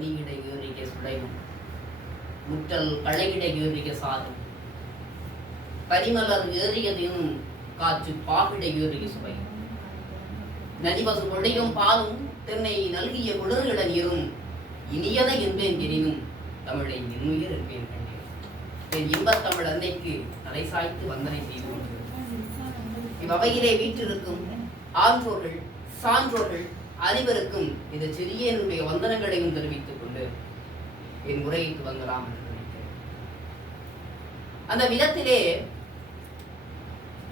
பனியிடை ஏறிய சுளையும் முற்றல் களையிடை ஏறிய சாதம் பரிமலர் ஏறியதும் காற்று பாகிடை ஏறிய சுவை நனிபசு கொடையும் பாலும் தென்னை நல்கிய குளிர்கிட நீரும் இனியதை என்பேன் எனினும் தமிழை நின்னுயிர் என்பேன் கண்டேன். என் இன்பத் தமிழ் அன்னைக்கு தலை சாய்த்து வந்தனை செய்வோம். இவ்வகையிலே வீற்றிருக்கும் ஆன்றோர்கள் சான்றோர்கள் அனைவருக்கும் இந்த சிறிய என்னுடைய வந்தனங்களையும் தெரிவித்துக் கொண்டு என் உரையை துவங்கலாம் என்று நினைக்கிறேன். அந்த விதத்திலே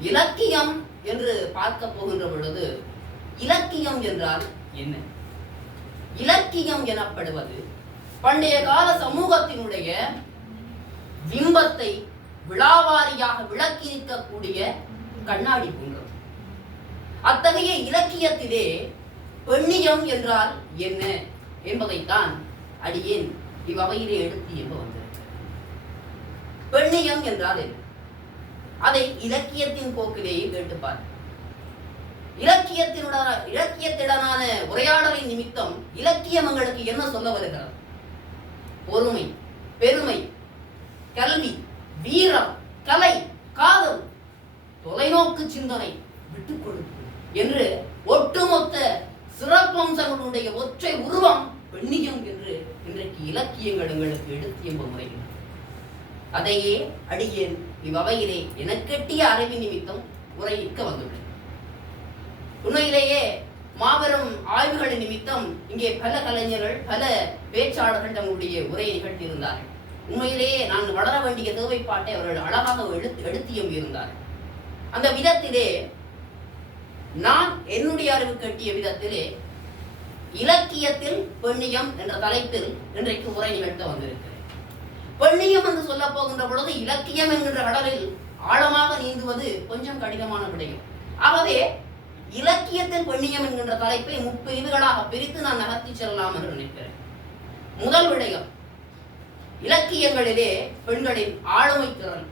இலக்கியம் என்று பார்க்க போகின்ற பொழுது இலக்கியம் என்றால் என்ன? இலக்கியம் எனப்படுவது பண்டைய கால சமூகத்தினுடைய பிம்பத்தை விழாவாரியாக விளக்கி இருக்கக்கூடிய கண்ணாடி போன்றது. அத்தகைய இலக்கியத்திலே பெண்ணியம் என்றால் என்ன என்பதைத்தான் அடியேன் இவ்வகையிலே எடுத்து எம்ப வந்திருக்கிறேன். பெண்ணியம் என்றால் என்ன? அதை இலக்கியத்தின் போக்கிலேயே கேட்டுப்பார். இலக்கியத்திடனான உரையாடலின் நிமித்தம் இலக்கியம் எங்களுக்கு என்ன சொல்ல வருகிறது? பொறுமை, பெருமை, கல்வி, வீரம், கலை, காதல், தொலைநோக்கு சிந்தனை, விட்டுக் கொடுப்பு என்று ஒட்டுமொத்த சிறப்பம்சங்களுடைய ஒற்றை உருவம் பெண்ணியம் என்று இன்றைக்கு இலக்கியங்கள் எங்களுக்கு எடுத்து எம்ப முறைகள். அதையே அடியேன் இவ்வகையிலே எனக்கெட்டிய அறிவு நிமித்தம் உரையிக்க வந்துள்ளேன். உண்மையிலேயே மாபெரும் ஆய்வுகளின் நிமித்தம் இங்கே பல கலைஞர்கள் பல பேச்சாளர்கள் தங்களுடைய உரையை நிகழ்த்தியிருந்தார்கள். உண்மையிலேயே நான் வளர வேண்டிய தேவைப்பாட்டை அவர்கள் அழகாக எடுத்தியம் இருந்தார்கள். அந்த விதத்திலே நான் என்னுடைய அறிவு கட்டிய விதத்திலே இலக்கியத்தில் பெண்ணியம் என்ற தலைப்பில் இன்றைக்கு உரை நிகழ்த்த வந்திருக்கிறேன். பெண்ணியம் என்று சொல்ல போகின்ற பொழுது இலக்கியம் என்கின்ற கடலில் ஆழமாக நீந்துவது கொஞ்சம் கடினமான விடயம். ஆகவே இலக்கியத்தில் பெண்ணியம் என்கின்ற தலைப்பை முப்பிரிவுகளாக பிரித்து நான் நகர்த்தி செல்லலாம் என்று நினைக்கிறேன். முதல் விடயம், இலக்கியங்களிலே பெண்களின் ஆளுமை திறன்.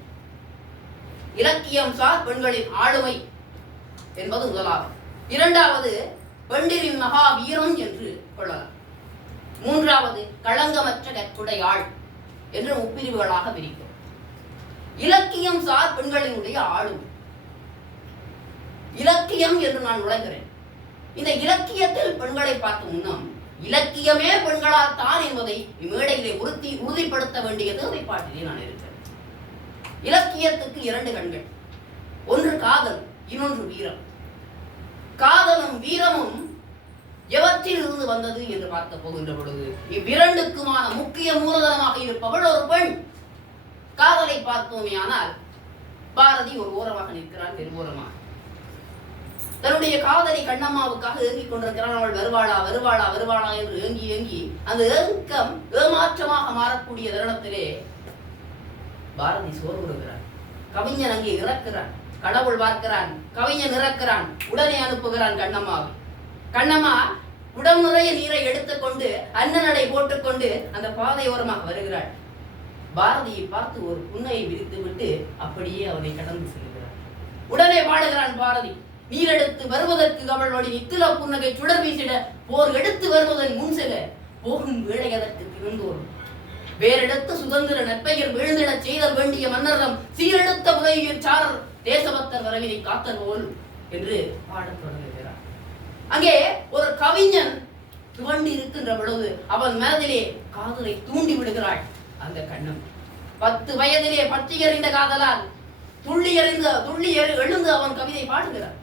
இலக்கியம் சார் பெண்களின் ஆளுமை என்பது முதலாவது. இரண்டாவது, பெண்டிரின் மகா வீரம் என்று கொள்ளலாம். மூன்றாவது, களங்கமற்ற கற்புடையாள் என்று முப்பிரிவுகளாக பிரிக்கும். இலக்கியம் சார் பெண்களினுடைய ஆளுமை. இலக்கியம் என்று நான் நுழைகிறேன். இந்த இலக்கியத்தில் பெண்களை பார்க்கும் முன்னம் இலக்கியமே பெண்களால் தான் என்பதை இம்மேடையிலே உறுதிப்படுத்த வேண்டிய தேவைப்பாட்டிலே நான் இருக்கிறேன். இலக்கியத்துக்கு இரண்டு கண்கள், ஒன்று காதல், இன்னொன்று வீரம். காதலும் வீரமும் எவற்றில் இருந்து வந்தது என்று பார்க்க போகின்ற பொழுது இவ்விரண்டுக்குமான முக்கிய மூலதனமாக இருப்பவள் ஒரு பெண். காதலை பார்த்தோமே ஆனால் பாரதி ஒரு ஓரமாக நிற்கிறான், வெறுவோரமாக தன்னுடைய காதலி கண்ணம்மாவுக்காக ஏங்கிக் கொண்டிருக்கிறான். அவள் வருவாளா வருவாளா வருவாளா என்று ஏங்கி ஏங்கி அந்த ஏக்கம் ஏமாற்றமாக மாறக்கூடிய தருணத்திலே பாரதி சோர்வுறுகிறான். கவிஞன் அங்கே இறக்கிறான். கடவுள் பார்க்கிறான், கவிஞன் இறக்கிறான். உடனே அனுப்புகிறான் கண்ணம்மாவை. கண்ணம்மா உடம் நிறைய நீரை எடுத்துக்கொண்டு அன்னநடை போட்டுக்கொண்டு அந்த பாதையோரமாக வருகிறாள். பாரதியை பார்த்து ஒரு புன்னையை விரித்து விட்டு அப்படியே அவனை கடந்து செல்கிறார். உடனே பாடுகிறான் பாரதி, நீரெடுத்து வருவதற்கு அவள் வழி நித்தில புன்னகை சுடர் வீசிட போர் எடுத்து வருவதன் முன் செல போகும் வேளை அதற்கு திருந்தோறும் வேறெடுத்து சுதந்திர நற்பெயர் வீழ்ந்திட செய்தல் வேண்டிய மன்னர்தம் சீரெடுத்த உதவியில் சாரர் தேசபக்தர் வரவினை காத்தல் போல் என்று பாடத் தொடங்குகிறார். அங்கே ஒரு கவிஞன் துவண்டி இருக்கின்ற பொழுது அவன் மனதிலே காதலை தூண்டி விடுகிறாள் அந்த கண்ணம். 10 வயதிலே பற்றி எறிந்த காதலால் துள்ளி எழுந்து அவன் கவிதை பாடுகிறான்.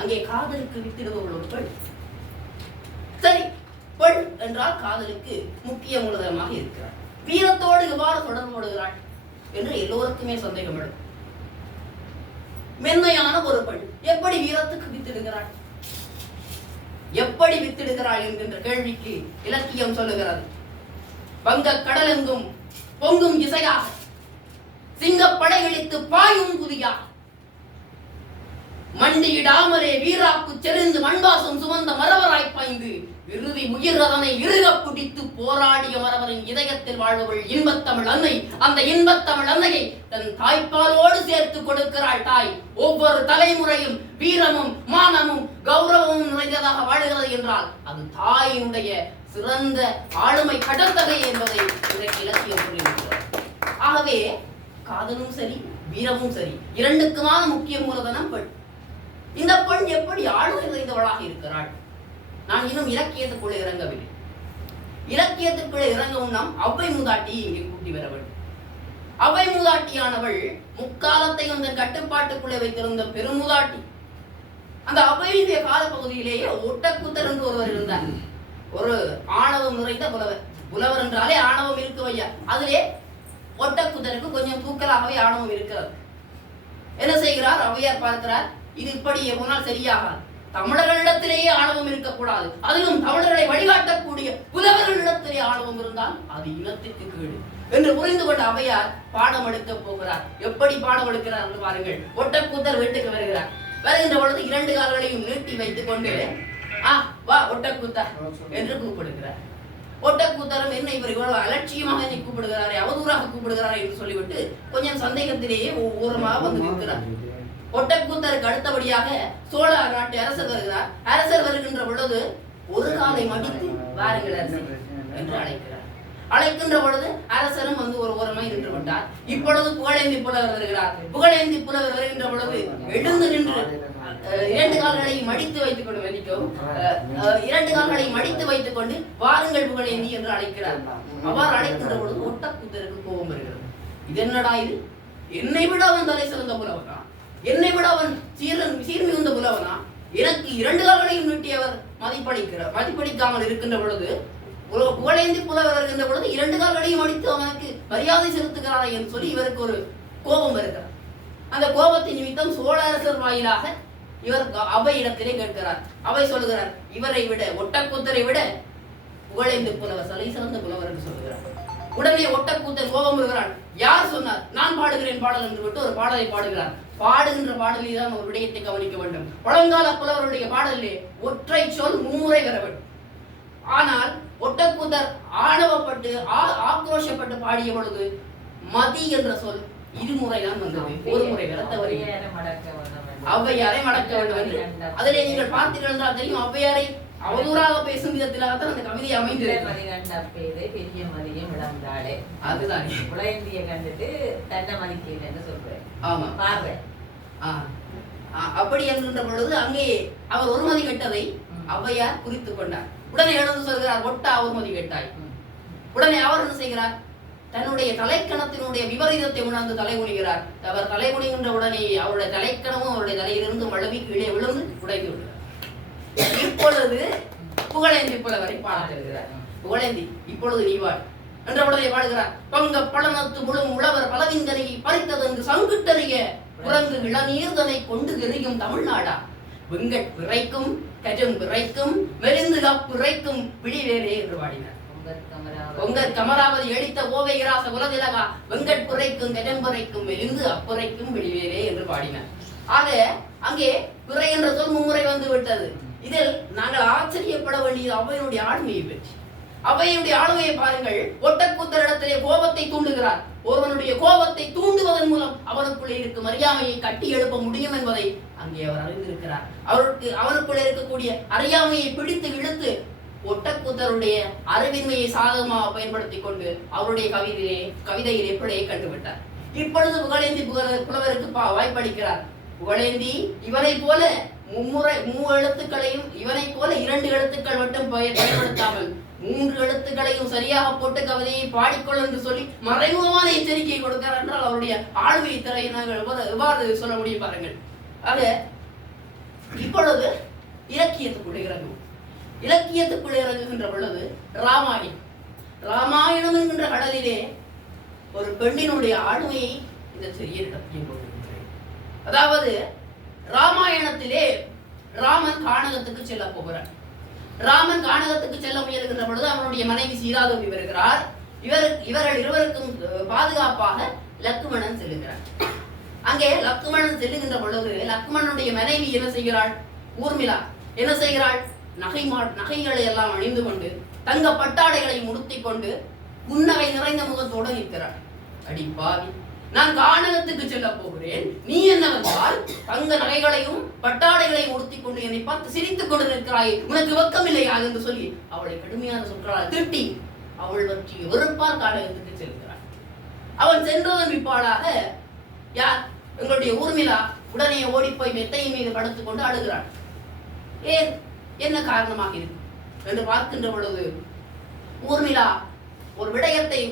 அங்கே காதலுக்கு வித்திடுபவள் ஒரு பெண். சரி, பெண் என்றால் காதலுக்கு முக்கிய மூலதனமாக இருக்கிறாள். வீரத்தோடு எவ்வாறு தொடர்புபடுகிறாள் என்று எல்லோருக்குமே சந்தேகம் எழும். மென்மையான ஒரு பெண் எப்படி வீரத்துக்கு வித்திடுகிறாள், எப்படி வித்திடுகிறாள் என்கின்ற கேள்விக்கு இலக்கியம் சொல்லுகிறது. வங்க கடலெங்கும் பொங்கும் இசையாக சிங்கப்படை இழித்து பாயும் புதியா மண்டியிடாமலே வீராப்பு செறிந்து மண்பாசம் சுமந்த மரவராய் பாய்ந்து இறுதி உயிரதனை இறுக பிடித்து போராடிய மரவரின் இதயத்தில் வாழ்பவள் இன்பத்தமிழ் அன்னை. அந்த இன்பத்தமிழ் அன்னையை தன் தாய்ப்பாலோடு சேர்த்து கொடுக்கிறாள் தாய். ஒவ்வொரு தலைமுறையும் வீரமும் மானமும் கௌரவமும் நிறைந்ததாக வாழ்கிறது என்றால் அது தாயினுடைய சிறந்த ஆளுமை கடற்கரை என்பதை இன்றைக்கு இலக்கியம் சொல்லியிருக்கிறது. ஆகவே காதலும் சரி வீரமும் சரி இரண்டுக்குமான முக்கிய மூலதனம் பெண். இந்த பெண் எப்படி ஆளுமை நிறைந்தவளாக இருக்கிறாள்? நான் இன்னும் இலக்கியத்துக்குள்ளே இறங்கவில்லை. இலக்கியத்துக்குள்ளே இறங்கவும் நாம் அவ்வை மூதாட்டி இங்கே கூட்டி வர வேண்டும். அவ்வை மூதாட்டியானவள் முக்காலத்தை அந்த கட்டுப்பாட்டுக்குள்ளே வைத்திருந்த பெருமுதாட்டி. அந்த அவ்வையுடைய காலப்பகுதியிலேயே ஒட்டக்கூத்தர் என்று ஒருவர் இருந்தார். ஒரு ஆணவம் நிறைந்த புலவர். புலவர் என்றாலே ஆணவம் இருக்குவையா. அதிலே ஒட்டக்கூத்தருக்கு கொஞ்சம் தூக்கலாகவே ஆணவம் இருக்கிறது. என்ன செய்கிறார்? ஔவையார் பார்க்கிறார், இது இப்படியே போனால் சரியாகாது. தமிழர்களிடத்திலேயே ஆணவம் இருக்கக்கூடாது. அதிலும் தமிழர்களை வழிகாட்டக்கூடிய புலவர்களிடத்திலே ஆணவம் இருந்தால் அது இனத்திற்கு கேடு என்று புரிந்து கொண்ட ஔவையார் பாடம் எடுக்க போகிறார். எப்படி பாடம் எடுக்கிறார் என்று பாருங்கள். ஒட்டக்கூத்தர் வீட்டுக்கு வருகிறார். வருகின்ற பொழுது 2 கால்களையும் நீட்டி வைத்துக் கொண்டு வா ஒட்டக்கூத்தா என்று கூப்பிடுகிறார். ஒட்டக்கூத்தரும் என்ன இவர் இவ்வளவு அலட்சியமாக என்னை கூப்பிடுகிறாரே, அவதூறாக கூப்பிடுகிறாரே என்று சொல்லிவிட்டு கொஞ்சம் சந்தேகத்திலேயே ஓரமாக வந்து நிற்கிறார். ஒட்டக்கூத்தருக்கு அடுத்தபடியாக சோழ நாட்டு அரசர் வருகிறார். அரசர் வருகின்ற பொழுது ஒரு காலை மடித்து வாருங்கள் அரசர் என்று அழைக்கிறார். அழைக்கின்ற பொழுது அரசரும் வந்து ஒரு ஓரமாய் நின்று விட்டார். இப்பொழுது புகழேந்தி புலவர் வருகிறார். புகழேந்தி புலவர் வருகின்ற பொழுது எழுந்து நின்று 2 கால்களையும் மடித்து வைத்துக் கொண்டு மன்னிக்கவும் 2 கால்களையும் மடித்து வைத்துக் கொண்டு வாருங்கள் புகழேந்தி என்று அழைக்கிறார். அவ்வாறு அழைக்கின்ற பொழுது ஒட்டக்கூத்தருக்கு கோபம் வருகிறது. இது என்னடா இது? என்னை விட அவன் தலை சிறந்த புலவனா? என்னை விட அவன் சீர்மிகுந்த புலவனா? எனக்கு 2 கால்களையும் நீட்டியவர் மதிப்பளிக்காமல் இருக்கின்ற பொழுது புகழேந்தி புலவர் வருகின்ற பொழுது 2 கால்களையும் அடித்து அவனுக்கு மரியாதை செலுத்துகிறாரா என்று சொல்லி இவருக்கு ஒரு கோபம் வருகிறார். அந்த கோபத்தின் நிமித்தம் சோழ அரசர் வாயிலாக இவர் அவை இடத்திலே கேட்கிறார். அவை சொல்லுகிறார், இவரை விட ஒட்டக்கூத்தரை விட புகழேந்தி புலவர் தலை சிறந்த புலவர் என்று சொல்லுகிறார். உடனே ஒட்டக்கூத்தர் கோபம் வருகிறார். யார் சொன்னார்? நான் பாடுகிறேன் பாடல் என்று விட்டு ஒரு பாடலை பாடுகிறார். பாடுகின்ற பாடலில் தான் ஒரு விடயத்தை கவனிக்க வேண்டும். பழங்கால புலவருடைய பாடலிலே ஒற்றை சொல் 3 முறை வர வேண்டும். ஆனால் ஒட்டக்கூத்தர் ஆணவப்பட்டு ஆக்ரோஷப்பட்டு பாடிய பொழுது மதி என்ற சொல் 2 முறை தான் வந்தது. 1 முறை வர தவறி ஔவையாரை மடக்க வேண்டும் என்று அதிலே நீங்கள் பார்த்தீர்கள் என்றால் தெரியும். ஔவையாரை அவதூறாக பேசும் விதத்திலாகத்தான் அந்த கவிதை அமைந்திருக்கிறது. பெரிய மதியம் இழந்தாளே, அதுதான் புகழேந்தியை கண்டுட்டு தன்னை மதிக்கிறேன் என்று சொல்றேன். ஆமா பாரு. அப்படி என்கின்ற பொழுது அங்கே அவர் ஒருமதி கெட்டதை ஔவையார் குறித்துக் கொண்டார். உடனே எழுந்து சொல்கிறார், ஒட்டா ஒருமதி கெட்டாய். உடனே அவர் என்ன செய்கிறார்? தன்னுடைய தலைக்கணத்தினுடைய விபரீதத்தை உணர்ந்து தலை குனிகிறார். அவர் தலை குனிகின்ற உடனே அவருடைய தலைக்கணமும் அவருடைய தலையிலிருந்து மழவி கீழே விழுந்து உடைந்து விடுகிறார். இப்பொழுது புகழேந்தி புலவரை பாடுகிறார். புகழேந்தி, இப்பொழுது நீ வாழ் என்ற உடனே பாடுகிறார். பங்க பழனத்து முழும் உழவர் பலவின்கரையை பறித்தது என்று சங்குட்டறிய குரங்கு இளநீர்தனை கொண்டு எறியும் தமிழ்நாடா, வெங்கட் பிறைக்கும் கஜம் பிறைக்கும் மெலிந்து பிறைக்கும் பிடிவேரே என்று பாடினார். பொங்கற் கமராவதி எடித்த ஓவை இராச குலதிலகா வெங்கட் புரைக்கும் கஜம் புரைக்கும் மெலிந்து அப்புரைக்கும் பிடிவேரே என்று பாடினார். ஆக அங்கே பிறை என்ற சொல் 3 முறை வந்து விட்டது. இதில் நாங்கள் ஆச்சரியப்பட வேண்டியது அவையினுடைய ஆளுமையை பற்றி. அவையுடைய ஆளுமையை பாருங்கள். ஒட்டக்கூத்தரிடத்திலே கோபத்தை தூண்டுகிறார். ஒருவனுடைய கோபத்தை தூண்டுவதன் மூலம் அவனுக்குள்ளே இருக்கும் அறியாமையை கட்டி எழுப்ப முடியும் என்பதை அங்கே அவர் அறிந்திருக்கிறார். அவனுக்குள்ளே இருக்கக்கூடிய அறியாமையை பிடித்து இழுத்து ஒட்டக்கூத்தருடைய அறிவின்மையை சாதகமாக பயன்படுத்திக் கொண்டு அவருடைய கவிதையில் எப்படியே கண்டுவிட்டார். இப்பொழுது புகழேந்தி புலவருக்கு வாய்ப்பளிக்கிறார். புகழேந்தி இவனை போல 3 எழுத்துக்களையும் இவனை போல 2 எழுத்துக்கள் மட்டும் பயன்படுத்தாமல் 3 எழுத்துக்களையும் சரியாக போட்டு கவிதையை பாடிக்கொள் என்று சொல்லி மறைமுகமான எச்சரிக்கையை கொடுக்கிறார் என்றால் அவருடைய ஆளுமையை திரையை நாங்கள் எவ்வாறு சொல்ல முடியும் பாருங்கள். ஆக இப்பொழுது இலக்கியத்துக்குள்ளே இறங்கும். இலக்கியத்துக்குள்ளே இறங்குகின்ற பொழுது ராமாயணம் என்கின்ற கடலிலே ஒரு பெண்ணினுடைய ஆளுமையை இந்த சிறிய இடத்தையும் கொண்டிருக்கிறேன். அதாவது ராமாயணத்திலே ராமன் கானகத்துக்கு செல்ல போகிறார். ராமன் கானகத்துக்கு செல்ல முயல்கின்ற பொழுது அவனுடைய மனைவி சீதாதேவி வருகிறார். இவர்கள் இருவருக்கும் பாதுகாப்பாக லக்குமணன் செல்லுகிறார். அங்கே லக்குமணன் செல்லுகின்ற பொழுது லக்குமணனுடைய மனைவி என்ன செய்கிறாள்? ஊர்மிளா என்ன செய்கிறாள்? நகைகளை எல்லாம் அணிந்து கொண்டு தங்க பட்டாடைகளை உடுத்திக் கொண்டு புன்னகை நிறைந்த முகத்தோடு நிற்கிறாள். அடி பாவி, நான் கானகத்துக்கு செல்ல போகிறேன், நீ என்னவென்றால் தங்க நகைகளையும் பட்டாடைகளையும் உடுத்திக் கொண்டு என்னை பார்த்து சிரித்துக் கொண்டு நிற்கிறாய், உனக்கு வெக்கம் இல்லையா என்று சொல்லி அவளை கடுமையான சொற்களால் திட்டி அவள் பற்றிய வெறுப்பால் கானகத்துக்கு செல்கிறாள். அவன் சென்றதன் பிற்பாடாக யார் எங்களுடைய ஊர்மிளா உடனே ஓடிப்போய் மெத்தையின் மீது படுத்துக் கொண்டு அழுகிறாள். ஏன், என்ன காரணமாக இருக்கும் என்று பார்க்கின்ற பொழுது ஊர்மிளா ஒரு விடயத்தை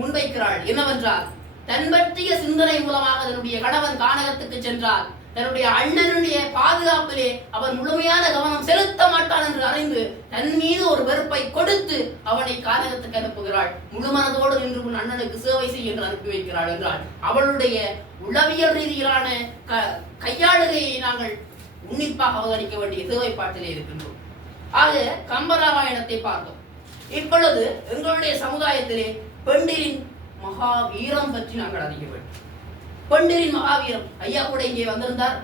முன்வைக்கிறாள். என்னவென்றால், தன் பற்றிய சிந்தனை மூலமாக தன்னுடைய கணவன் கானகத்துக்கு சென்றால் தன்னுடைய அண்ணனுடைய பாதுகாப்பிலே அவன் முழுமையான கவனம் செலுத்த மாட்டான் என்று அறிந்து தன் மீது ஒரு வெறுப்பை கொடுத்து அவனை கானகத்துக்கு அனுப்புகிறாள். முழுமனதோடு நின்று உன் அண்ணனுக்கு சேவை செய்ய என்று அனுப்பி வைக்கிறாள் என்றால் அவளுடைய உளவியல் ரீதியிலான கையாளுகையை நாங்கள் உன்னிப்பாக அவதானிக்க வேண்டிய தேவைப்பாட்டிலே இருக்கின்றோம். ஆக கம்பராமாயணத்தை பார்த்தோம். இப்பொழுது எங்களுடைய சமுதாயத்திலே பெண்டிரின் மகாவீரம் பற்றி நாங்கள் அறிய வேண்டும். பெண்டிரின் மகாவீரம் ஐயா கூட இங்கே வந்திருந்தார்,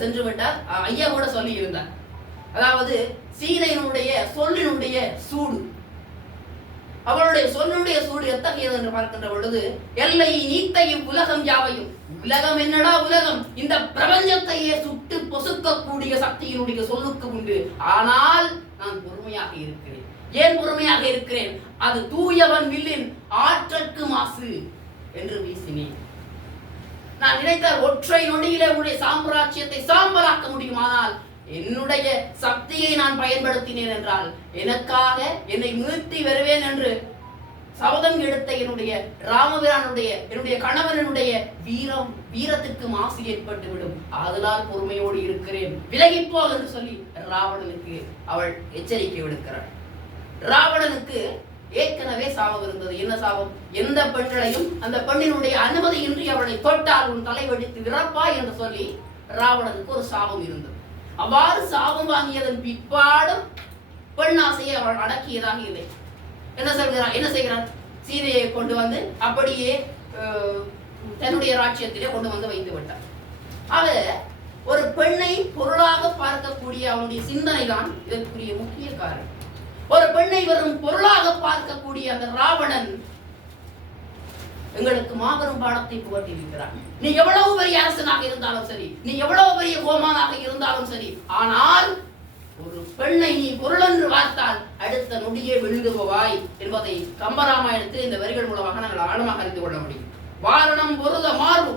சென்று விட்டார். ஐயா கூட சொல்லி இருந்தார். அதாவது சீதையினுடைய சொல்லினுடைய சூடு, அவளுடைய சொல்லுடைய சூடு எத்தகையது என்று பார்க்கின்ற பொழுது, எல்லை நீத்தையும் உலகம் யாவையும், உலகம் என்னடா உலகம், இந்த பிரபஞ்சத்தையே சுட்டு பொசுக்கக்கூடிய சக்தியினுடைய சொல்லுக்கு உண்டு. ஆனால் நான் பொறுமையாக இருக்கிறேன். ஏன் பொறுமையாக இருக்கிறேன்? அது தூயவன் வில்லின் ஆற்றற்கு மாசு என்று வீசினேன். நான் நினைத்தால் ஒற்றை நொடியிலே உன்னுடைய சாம்ராஜ்யத்தை சாம்பலாக்க முடியுமானால் என்னுடைய சக்தியை நான் பயன்படுத்தினேன் என்றால் எனக்காக என்னை மீட்டி வருவேன் என்று சபதம் எடுத்த என்னுடைய ராமபிரானுடைய என்னுடைய கணவனுடைய வீரத்துக்கு மாசு ஏற்பட்டு விடும். அதனால் பொறுமையோடு இருக்கிறேன், விலகிப்போ என்று சொல்லி ராவணனுக்கு அவள் எச்சரிக்கை விடுக்கிறாள். ராவணனுக்கு ஏற்கனவே சாபம் இருந்தது. என்ன சாபம்? எந்த பெண்களையும் அந்த பெண்ணினுடைய அனுமதியின்றி அவளை தொட்டால் உன் தலை வெடித்து இறப்பாய் என்று சொல்லி ராவணனுக்கு ஒரு சாபம் இருந்தது. அவ்வாறு சாபம் வாங்கியதன் பிற்பாடும் பெண் ஆசையை அவள் அடக்கியதாக இல்லை. என்ன செய்கிறார்? சீதையை கொண்டு வந்து அப்படியே தன்னுடைய ராஜ்யத்திலே கொண்டு வந்து வைத்து விட்டார். ஆக ஒரு பெண்ணை பொருளாக பார்க்கக்கூடிய அவனுடைய சிந்தனை தான் இதற்குரிய முக்கிய காரணம். ஒரு பெண்ணை வெறும் பொருளாக பார்க்கக்கூடிய அந்த ராவணன் எங்களுக்கு மாபெரும் பாடத்தை புகட்டியிருக்கிறார். நீ எவ்வளவு பெரிய அரசனாக இருந்தாலும் சரி, நீ எவ்வளவு பெரிய கோமானாக இருந்தாலும் சரி, ஆனால் ஒரு பெண்ணை நீ பொருள் என்று பார்த்தால் அடுத்த நொடியே விழுந்து போவாய் என்பதை கம்பராமாயணத்தில் இந்த வரிகள் மூலமாக நாங்கள் ஆழமாக அறிந்து கொள்ள முடியும். வாரணம் பொருத மார்பு,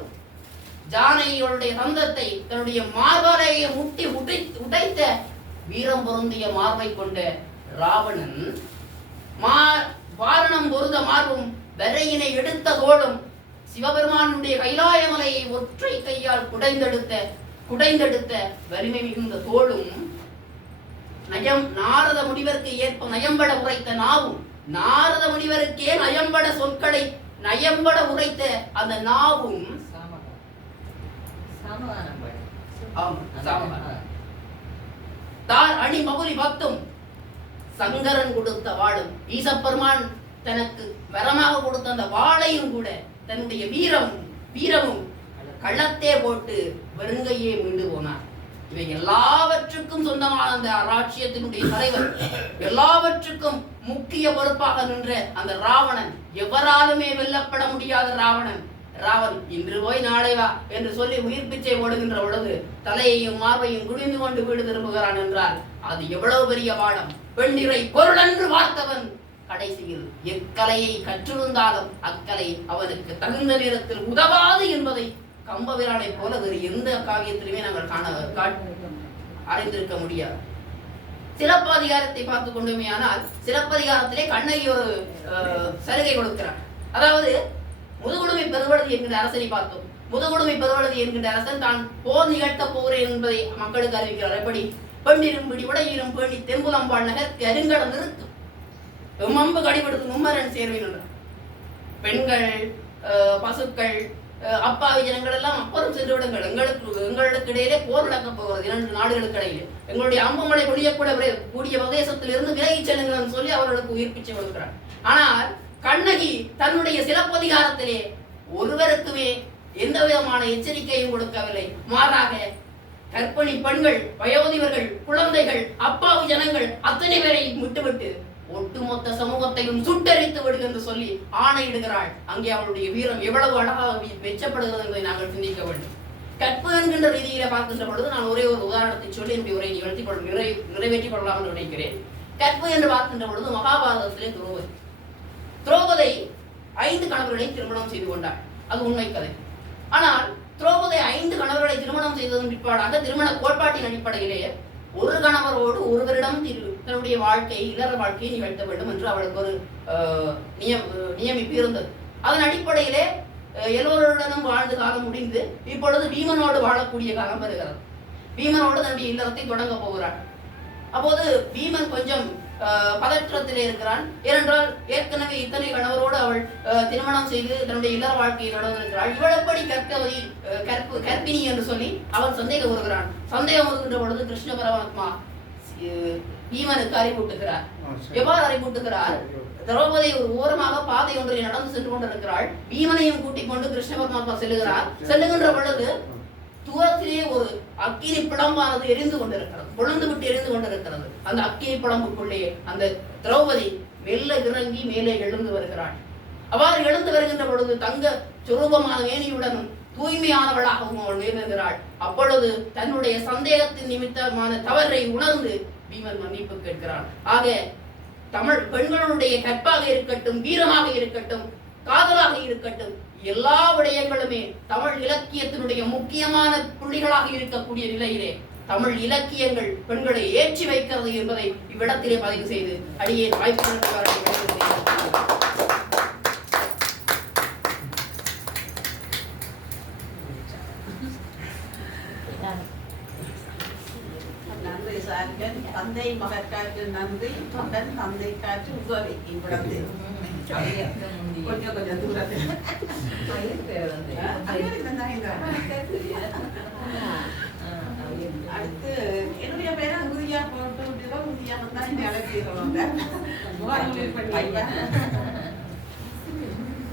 ஜானையுடைய தந்தத்தை தன்னுடைய மார்பரையை முட்டி உடைத்த வீரம் பொருந்திய மார்பை கொண்ட ராவணன் வாரணம் பொருத மார்பும் வரையினை எடுத்த தோளும் சிவபெருமானுடைய கைலாய மலையை ஒற்றை கையால் குடைந்தெடுத்த வலிமை மிகுந்த தோளும் நாரத முனிவருக்கு ஏற்ப நயம்பட உரைத்த நாவும், நாரத முனிவருக்கே நயம்பட சொற்களை நயம்பட உரைத்த அந்த நாவும் தார் அணி மகுரி பத்தும் சங்கரன் கொடுத்த வாளும், ஈசப்பெருமான் தனக்கு வரமாக கொடுத்த அந்த வாளையும் கூட தன்னுடைய வீரமும் கள்ளத்தே போட்டு வெறுங்கையே மீண்டு போனார். இவை எல்லாவற்றுக்கும் சொந்தமான அந்த ராஜ்யத்தினுடைய தலைவர், எல்லாவற்றுக்கும் முக்கிய பொறுப்பாக நின்ற அந்த ராவணன், எவராலுமே வெல்லப்பட முடியாத ராவணன் இன்று போய் நாளை வா என்று சொல்லி உயிர் பிச்சை ஓடுகின்ற பொழுது தலையையும் மார்பையும் குனிந்து கொண்டு வீடு திரும்புகிறான் என்றால் அது எவ்வளவு பெரிய பாடம். பெண்ணிறை பொருளென்று பார்த்தவன் கடைசியில் எக்கலையை கற்றிருந்தாலும் அக்கலை அவனுக்கு தகுந்த நேரத்தில் உதவாது என்பதை கம்பபிரானை போல வேறு எந்த காவியத்திலுமே நாங்கள் அறிந்திருக்க முடியாது. சிலப்பதிகாரத்தை பார்த்து கொண்டுமே ஆனால் சிலப்பதிகாரத்திலே கண்ணகி ஒரு சலுகை கொடுக்கிறார். அதாவது முதுகுடுமை பெருவழுதி என்கின்ற அரசனை பார்த்தோம். முதுகுடுமை பெருவழுதி என்கின்ற அரசன் தான் போர் நிகழ்த்த போகிறேன் என்பதை மக்களுக்கு அறிவிக்கிறார். எப்படி? பெண்டிரும் பிடி உடையிரும் பேணி தென்புலம்பாள் நகர் அருங்கட நிறுத்தும் எம்மம்பு கடிபடுத்தும் மும்மரன் சேர்வேன் என்றார். பெண்கள், பசுக்கள், அப்பாவி ஜனங்கள் எல்லாம் அப்புறம் சென்று விடுங்கள், எங்களுக்கு இடையிலே போர் நடக்கப் போகிறது, 2 நாடுகளுக்கு இடையிலே எங்களுடைய அம்புமலை கூடிய பிரதேசத்தில் இருந்து விலகி செல்லுங்கள் சொல்லி அவர்களுக்கு உயிர் பிச்சை கொடுக்கிறார். ஆனால் கண்ணகி தன்னுடைய சிலப்பதிகாரத்திலே ஒருவருக்குமே எந்த விதமான எச்சரிக்கையும் கொடுக்கவில்லை. மாறாக கர்ப்பிணி பெண்கள், வயோதிபர்கள், குழந்தைகள், அப்பாவி ஜனங்கள் அத்தனை பேரை விட்டுவிட்டு ஒட்டுமொத்த சமூகத்தையும் சுட்டரித்து விடு என்று சொல்லி ஆணையிடுகிறாள். அங்கே அவளுடைய வீரம் எவ்வளவு அழகாக வெச்சப்படுகிறது என்பதை நாங்கள் சிந்திக்க வேண்டும். கற்பு என்கின்ற ரீதியில பார்க்கின்ற பொழுது நான் ஒரே ஒரு உதாரணத்தை சொல்லி என்னுடைய உரை நிறைவேற்றிக் கொள்ளலாம் என்று நினைக்கிறேன். கற்பு என்று பார்க்கின்ற பொழுது மகாபாரதத்திலே திரௌபதி 5 கணவர்களை திருமணம் செய்து கொண்டாள். அது உண்மை கதை. ஆனால் திரௌபதி 5 கணவர்களை திருமணம் செய்ததன் பிற்பாடாக திருமண கோட்பாட்டின் அடிப்படையிலேயே ஒரு கணவரோடு ஒருவரிடம் தன்னுடைய வாழ்க்கையை இல்லற வாழ்க்கையை நிகழ்த்த வேண்டும் என்று அவளுக்கு ஒரு நியமிப்பு இருந்தது. அதன் அடிப்படையிலே எல்லோருடனும் வாழ்ந்து காலம் முடிந்து இப்பொழுது பீமனோடு வாழக்கூடிய காலம் வருகிறது. பீமனோடு தன்னுடைய இல்லறத்தை தொடங்க போகிறாள். அப்போது பீமன் கொஞ்சம் பதற்றத்திலே இருக்கிறான். ஏனென்றால் ஏற்கனவே இத்தனை கணவரோடு அவள் திருமணம் செய்து தன்னுடைய இல்லற வாழ்க்கையை தொடர்ந்திருக்கிறாள். இவளப்படி கற்பிணி என்று சொல்லி அவன் சந்தேகம் வருகிறான். சந்தேகம் வருகின்ற பொழுது கிருஷ்ண பரமாத்மா பீமனுக்கு அறிவூட்டுகிறார். எவ்வாறு அறிவூட்டுகிறார்? திரௌபதி ஒரு ஓரமாக பாதை ஒன்றை நடந்து சென்று கொண்டிருக்கிறாள். பீமனையும் கூட்டிக் கொண்டு கிருஷ்ண பரமாத்மா செல்லுகிறார். செல்லுகின்ற பொழுது தூரத்திலே ஒரு அக்கினி பிளம்பானது எரிந்து கொண்டிருக்கிறது, கொழுந்து விட்டு எரிந்து கொண்டிருக்கிறது. அந்த அக்கினி பிளம்புக்குள்ளே அந்த திரௌபதி மெல்ல இறங்கி மேலே எழுந்து வருகிறாள். அவ்வாறு எழுந்து வருகின்ற பொழுது தங்க சுரூபமான வேணியுடனும் தூய்மையானவளாகவும் அவள் உயர்கிறாள். அப்பொழுது தன்னுடைய சந்தேகத்தின் நிமித்தமான தவறை உணர்ந்து பீமன் மன்னிப்பு கேட்கிறான். ஆக தமிழ் பெண்களுடைய கற்பாக இருக்கட்டும், வீரமாக இருக்கட்டும், காதலாக இருக்கட்டும், எல்லா விடயங்களுமே தமிழ் இலக்கியத்தினுடைய முக்கியமான புள்ளிகளாக இருக்கக்கூடிய நிலையிலே தமிழ் இலக்கியங்கள் பெண்களை ஏற்றி வைக்கிறது என்பதை இவ்விடத்திலே பதிவு செய்து அடியே வாய்ப்பு தந்தை மகற்காற்று நன்றி, மகன் தந்தை காற்று உதவி. இவ்விடத்தில் கொஞ்சம் கொஞ்சம் தூரத்தில் அடுத்து என்னுடைய பேரை உறுதியா போட்டு உறுதியா வந்தா இந்த அழைப்பு